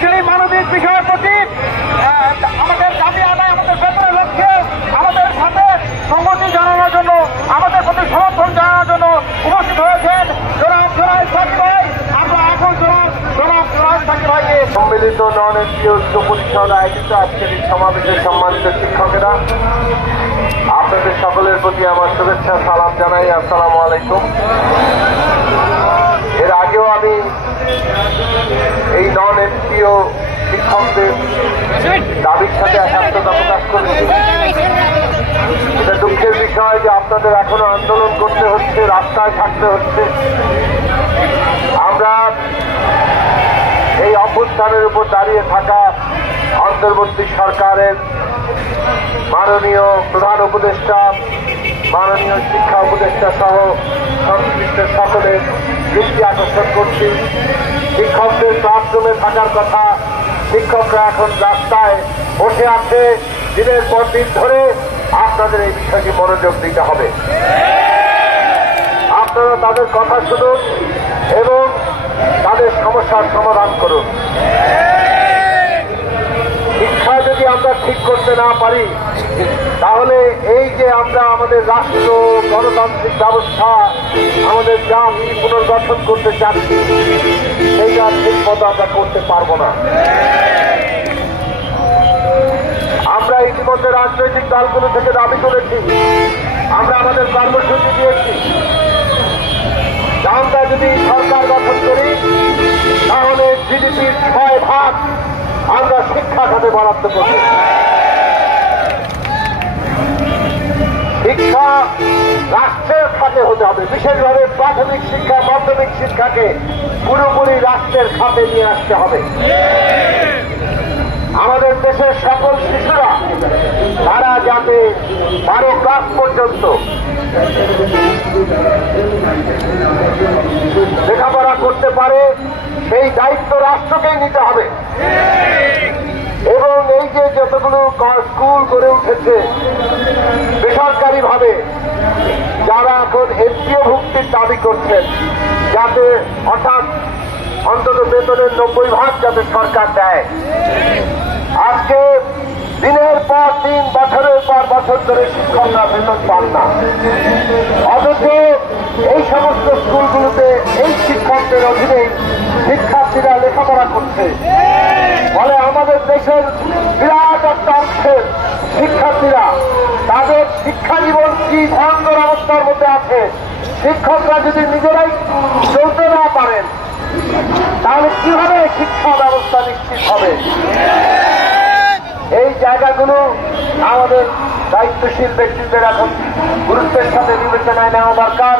সেই মানবিক বিষয়ের প্রতি আমাদের দাবি আদায়, আমাদের বেতনের লক্ষ্যে আমাদের সাথে সংগতি জানানোর জন্য, আমাদের প্রতি সমর্থন জানানোর জন্য উপস্থিত হয়েছেন জনাব জোনায়েদ সাকি ভাই। আমরা এখন জনাব জোনায়েদ সাকি ভাইকে সম্মিলিত নন এনজিও ঐক্য পরিষদ আয়োজিত আজকের এই সমাবেশের সম্মানিত শিক্ষকেরা, আপনাদের সকলের প্রতি আমার শুভেচ্ছা সালাম জানাই। আসসালামু আলাইকুম। এর আগেও আমি এই নন এনজিও শিক্ষকদের দাবির সাথে একাত্মতা প্রকাশ করেছি। এটা দুঃখের বিষয় যে আপনাদের এখনো আন্দোলন করতে হচ্ছে, রাস্তায় থাকতে হচ্ছে। আমরা এই অভ্যুত্থানের উপর দাঁড়িয়ে থাকা অন্তর্বর্তী সরকারের মাননীয় প্রধান উপদেষ্টা, মাননীয় শিক্ষা উপদেষ্টা সহ সংশ্লিষ্ট সকলের দৃষ্টি আকর্ষণ করছি। শিক্ষকদের ক্লাসরুমে থাকার কথা, শিক্ষকরা এখন রাস্তায় বসে আছে দিনের পর দিন ধরে। আপনাদের এই বিষয়টি মনোযোগ দিতে হবে। আপনারা তাদের কথা শুনুন এবং তাদের সমস্যার সমাধান করুন। শিক্ষা যদি আমরা ঠিক করতে না পারি, তাহলে এই যে আমরা আমাদের রাষ্ট্র, গণতান্ত্রিক ব্যবস্থা, আমাদের জাতি পুনর্গঠন করতে চাচ্ছি, সেইটা ঠিক মতো আমরা করতে পারবো না। আমরা ইতিমধ্যে রাজনৈতিক দলগুলো থেকে দাবি তুলেছি, আমরা আমাদের কর্মসূচি দিয়েছি। আমরা যদি সরকার গঠন করি, তাহলে জিডিপির 6 ভাগ আমরা শিক্ষা খাতে বরাদ্দ করব। শিক্ষা রাষ্ট্রের খাতে হতে হবে, বিশেষভাবে প্রাথমিক শিক্ষা, মাধ্যমিক শিক্ষাকে পুরোপুরি রাষ্ট্রের খাতে নিয়ে আসতে হবে। আমাদের দেশের সকল শিশুরা তারা যাতে 12 ক্লাস পর্যন্ত লেখাপড়া করতে পারে, সেই দায়িত্ব রাষ্ট্রকেই নিতে হবে। এবং এই যে যতগুলো স্কুল গড়ে উঠেছে বেসরকারি ভাবে, যারা এখন এনজিও ভুক্তির দাবি করছেন, যাতে অর্থাৎ অন্তত বেতনের 90 ভাগ যাতে সরকার দেয়। আজকে দিনের পর দিন, বছরের পর বছর ধরে শিক্ষকরা বেতন পান না, অথচ এই সমস্ত স্কুলগুলোতে এই শিক্ষকদের অধীনে শিক্ষার্থীরা লেখাপড়া করছে। ফলে আমাদের দেশের বিরাট একটা অংশের শিক্ষার্থীরা তাদের শিক্ষা জীবন কি ভয়ঙ্কর অবস্থার মধ্যে আছে। শিক্ষকরা যদি নিজেরাই চলতে না পারেন, তাহলে কিভাবে শিক্ষা ব্যবস্থা নিশ্চিত হবে? এই জায়গাগুলো আমাদের দায়িত্বশীল ব্যক্তিদের এখন গুরুত্বের সাথে বিবেচনায় নেওয়া দরকার।